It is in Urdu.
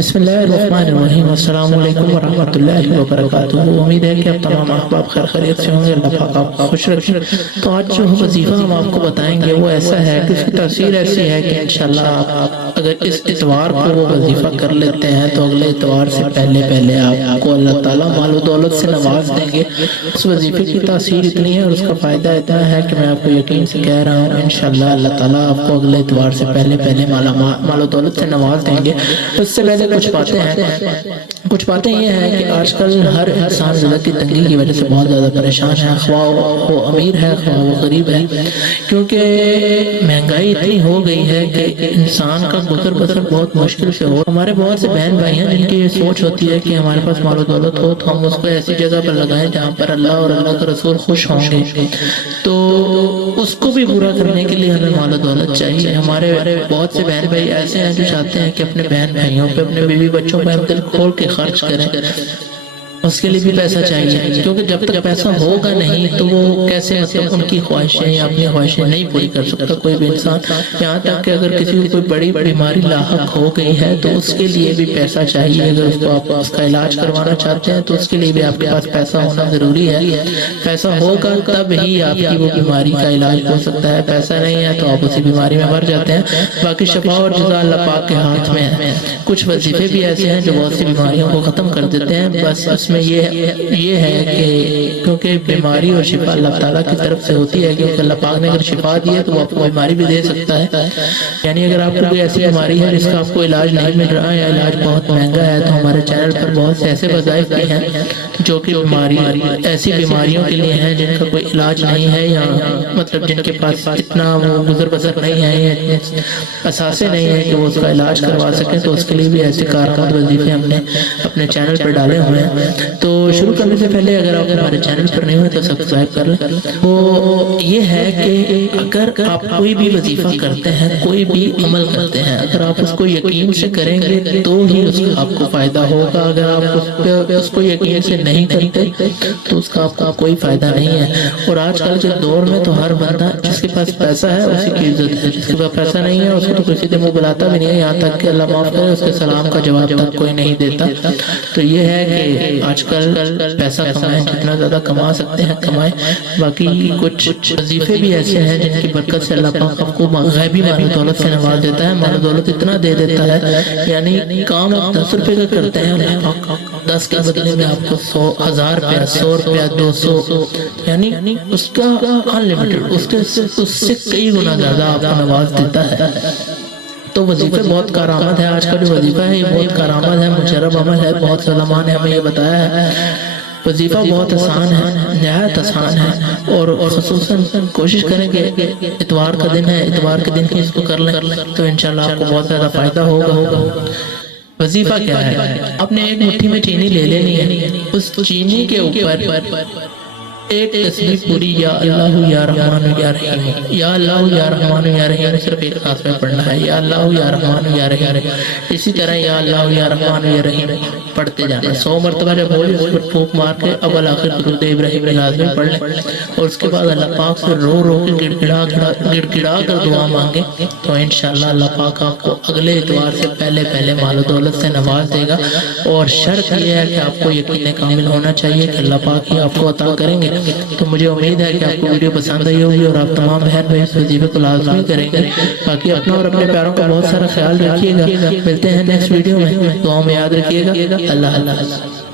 بسم اللہ الرحمن الرحیم، السلام علیکم ورحمۃ اللہ وبرکاتہ۔ امید ہے کہ آپ تمام احباب خیر خیریت سے ہوں گے، اللہ پاک آپ کو خوش رکھے۔ تو آج جو وظیفہ ہم آپ کو بتائیں گے وہ ایسا ہے کہ اس کی تاثیر ایسی ہے کہ انشاءاللہ آپ اگر اس اتوار کو وہ وظیفہ کر لیتے ہیں تو اگلے اتوار سے پہلے آپ کو اللہ تعالیٰ مال و دولت سے نواز دیں گے۔ اس وظیفے کی تاثیر اتنی ہے اور اس کا فائدہ اتنا ہے کہ میں آپ کو یقین سے کہہ رہا ہوں انشاءاللہ اللہ تعالیٰ آپ کو اگلے اتوار سے پہلے مال و دولت سے نواز دیں گے۔ اس سے پہلے کچھ باتیں یہ ہیں کہ آج کل ہر انسان رزق کی تنگی کی وجہ سے بہت زیادہ پریشان ہے، خواہ وہ امیر ہے خواہ وہ غریب ہے، کیونکہ مہنگائی اتنی ہو گئی ہے کہ انسان کا گزر بسر بہت مشکل سے ہو۔ ہمارے بہت سے بہن بھائی ہیں جن کی یہ سوچ ہوتی ہے کہ ہمارے پاس مال و دولت ہو تو ہم اس کو ایسی جگہ پر لگائیں جہاں پر اللہ اور اللہ کا رسول خوش ہوں گے، تو اس کو بھی پورا کرنے کے لیے ہمیں مال و دولت چاہیے۔ ہمارے بہت سے بہن بھائی ایسے ہیں جو چاہتے ہیں کہ اپنے بہن بھائیوں پہ اپنے بیوی بچوں پہ ہم دل کھول کے خرچ کریں، اس کے لیے بھی پیسہ چاہیے، کیونکہ جب تک پیسہ ہوگا نہیں تو وہ کیسے ان کی خواہشیں یا اپنی خواہشیں نہیں پوری کر سکتا کوئی بھی انسان۔ یہاں تک کہ اگر کسی کو کوئی بڑی بیماری لاحق ہو گئی ہے تو اس کے لیے بھی پیسہ چاہیے۔ اگر اس کو آپ اس کا علاج کروانا چاہتے ہیں تو اس کے لیے بھی آپ کے پاس پیسہ ہونا ضروری ہے۔ پیسہ ہوگا تب ہی آپ کی وہ بیماری کا علاج ہو سکتا ہے، پیسہ نہیں ہے تو آپ اسی بیماری میں مر جاتے ہیں۔ باقی شفا اور جزا اللہ پاک کے ہاتھ میں ہے۔ کچھ وظیفے بھی ایسے ہیں جو بہت سی بیماریوں کو ختم کر دیتے ہیں، بس اس میں یہ ہے کہ کیونکہ بیماری اور شفا اللہ تعالیٰ کی طرف سے ہوتی ہے، کیونکہ اللہ پاک نے اگر شفا دی ہے تو وہ آپ کو بیماری بھی دے سکتا ہے۔ یعنی اگر آپ کو کوئی ایسی بیماری ہے جس کا آپ کو علاج نہیں مل رہا یا علاج بہت مہنگا ہے تو ہمارے چینل پر بہت سے ایسے وظائف بھی ہیں جو کہ ایسی بیماریوں کے لیے ہیں جن کا کوئی علاج نہیں ہے، یا مطلب جن کے پاس اتنا وہ گزر بسر نہیں ہے یا اتنے اثاثے نہیں ہیں کہ وہ اس کا علاج کروا سکیں، تو اس کے لیے بھی ایسے کارآمد وظیفے ہم نے اپنے چینل پر ڈالے ہوئے ہیں۔ تو شروع کرنے سے پہلے اگر آپ ہمارے چینل پر نہیں ہوئے تو سبسکرائب کر لیں۔ وہ یہ ہے کہ اگر آپ کوئی بھی وظیفہ کرتے ہیں، کوئی بھی عمل کرتے ہیں، اگر آپ اس کو یقین سے کریں گے تو ہی اس کا آپ کو فائدہ ہوگا۔ اگر آپ اس کو یقین سے نہیں کرتے تو اس کا آپ کو کوئی فائدہ نہیں ہے۔ اور آج کل کے دور میں تو ہر بندہ جس کے پاس پیسہ ہے اسی کی عزت ہے، جس کے پاس پیسہ نہیں ہے اس کو تو کسی سے منہ بلاتا بھی نہیں ہے، یہاں تک کہ اللہ معاف کرے اس کے سلام کا جواب تک کوئی نہیں دیتا۔ تو یہ ہے کہ آج کل پیسہ کمائیں، جتنا زیادہ کما سکتے ہیں کمائیں۔ باقی کچھ وظیفے بھی ایسے ہیں جن کی برکت سے اللہ پاک آپ کو غیبی مال و دولت سے نواز دیتا ہے، مال و دولت اتنا دے دیتا ہے، یعنی کام آپ 10 روپے کا کرتے ہیں اللہ پاک 10 کے بدلے میں آپ کو 1000 روپیہ 100 روپیہ 200 یعنی اس کا انلمیٹڈ اس سے کئی گنا زیادہ آپ کو نواز دیتا ہے۔ تو وظیفے بہت کارآمد ہے، آج کا جو وظیفہ ہے یہ بہت کارآمد ہے، مجرب عمل ہے، بہت سے علماء نے ہمیں یہ بتایا ہے۔ وظیفہ بہت آسان ہے، نہایت آسان ہے، اور خصوصاً کوشش کریں کہ اتوار کا دن ہے، اتوار کے دن ہی اس کو کر لیں تو انشاءاللہ آپ کو بہت زیادہ فائدہ ہوگا۔ وظیفہ کیا ہے؟ آپ نے ایک مٹھی میں چینی لے لینی ہے، اس چینی کے اوپر ایک تسبیح پوری یا اللہ یا رحمان یا رحیم، یا اللہ یا رحمان یا رحیم صرف ایک سانس میں پڑھنا ہے، یا اللہ یا رحمان یا رحیم۔ اسی طرح یا اللہ یا رحمان یا رحیم پڑھتے جانا 100 مرتبہ جب بولے اس پر پھونک مار کے اول آخر درود ابراہیم لازمی پڑھ لیں، اور اس کے بعد اللہ پاک سے رو کے گڑ کر دعا مانگیں تو انشاءاللہ اللہ پاک آپ کو اگلے اتوار سے پہلے مال و دولت سے نواز دے گا۔ اور شرط یہ ہے کہ آپ کو یقین کامل ہونا چاہیے کہ اللہ پاک ہی آپ کو عطا کریں گے۔ تو مجھے امید ہے کہ آپ کو ویڈیو پسند آئی ہوگی اور آپ تمام بہن بھائی اس وظیفے کو لازمی کریں گے۔ باقی اپنا اور اپنے پیاروں کا بہت سارا خیال رکھیے گا، ملتے ہیں نیکسٹ ویڈیو میں، دعاؤں میں یاد رکھیے گا۔ اللہ اللہ۔